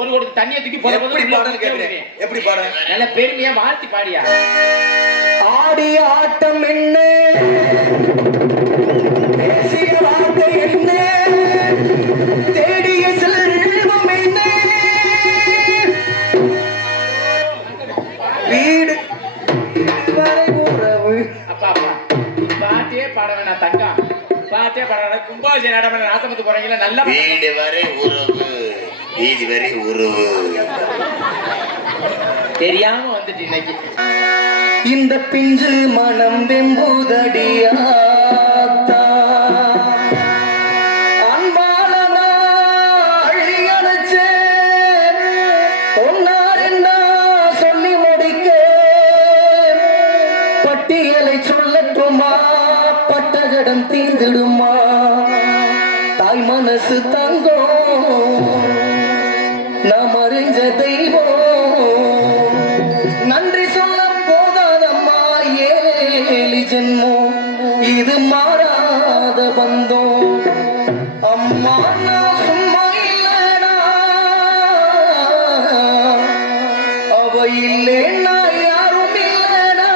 ஒரு ஒரு தண்ணியை தூக்கி போது எப்படி ஊத்தி கேக்குறேன். எப்படி பாட நல்ல பெருமையா வாழ்த்தி பாடியா. ஆடிய ஆட்டம் என்ன? பேசிய வார்த்தை என்ன? தேடிய செல்வம் என்ன? வீடு வரை உறவு. அப்பா அப்பா. பாட்டே பாட வேணாம் தங்கம். பாட்டே பாட கும்பாபிஷேகம் நட பண்ண நாசமத்து போறீங்களா? நல்லா வீடு வரை உறவு. வீதி வரை உறவு தெரியாம வந்துட்டு இன்னைக்கு. இந்த பிஞ்சு மனம் வெம்புதடியா சொல்லி முடிக்க. பட்டியலை சொல்லட்டுமா? பட்டகடம் தீர்ந்திடுமா? தாய் மனசு தங்கம். ஏழி ஜென்மோ இது மாறாத பந்தம் அம்மா நான் சும்மா இல்லடா. அவ இல்லேன்னா யாரும் இல்லடா.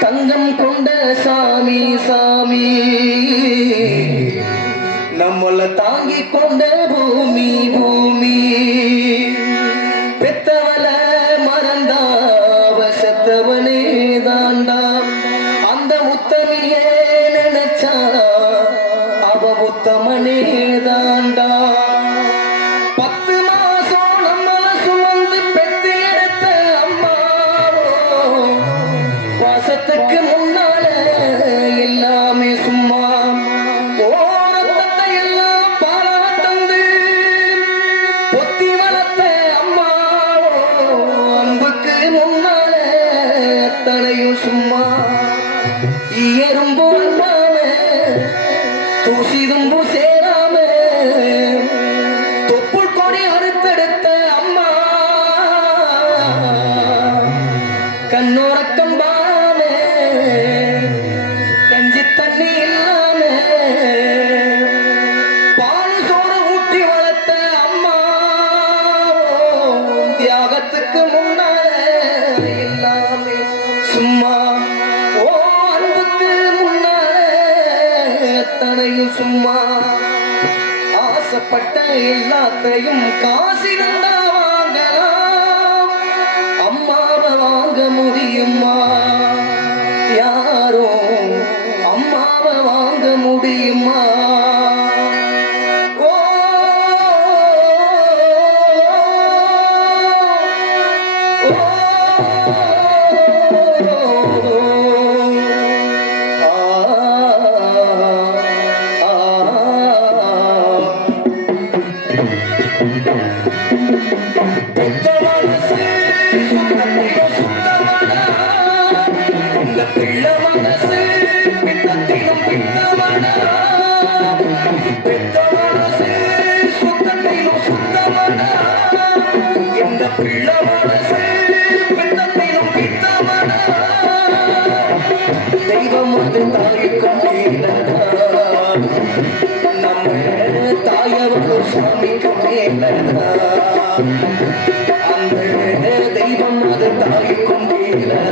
தங்கம் கொண்ட சாமி சாமி. நம்மள தாங்கி கொண்ட பூமி பூமி. பெத்தவள தூசிதும்பு சேராம சும்மா ஆசைப்பட்ட எல்லாத்தையும் காசிருந்தா வாங்கலாம். அம்மாவை வாங்க முடியுமா? யாரும் அம்மாவை வாங்க முடியுமா? தெய்வம் வந்து தாய்க்கும் மேலடா நம்ம தாயவரும் சாமிக்கும் மேலடா அந்த தெய்வம் அது தாய்க்கும் மேலடா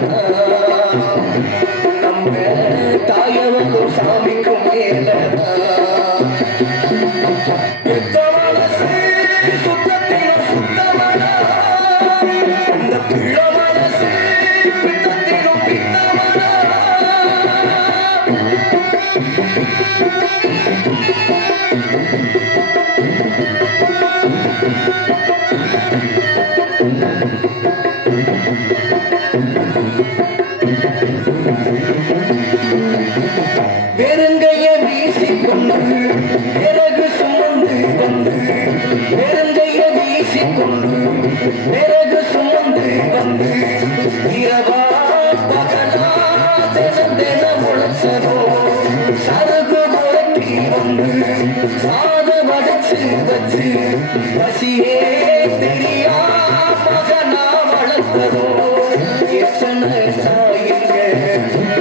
நம்ம தாயவரும் சாமிக்கும் மேலடா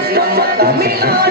நம்ம தமிழ்நாட்டிலே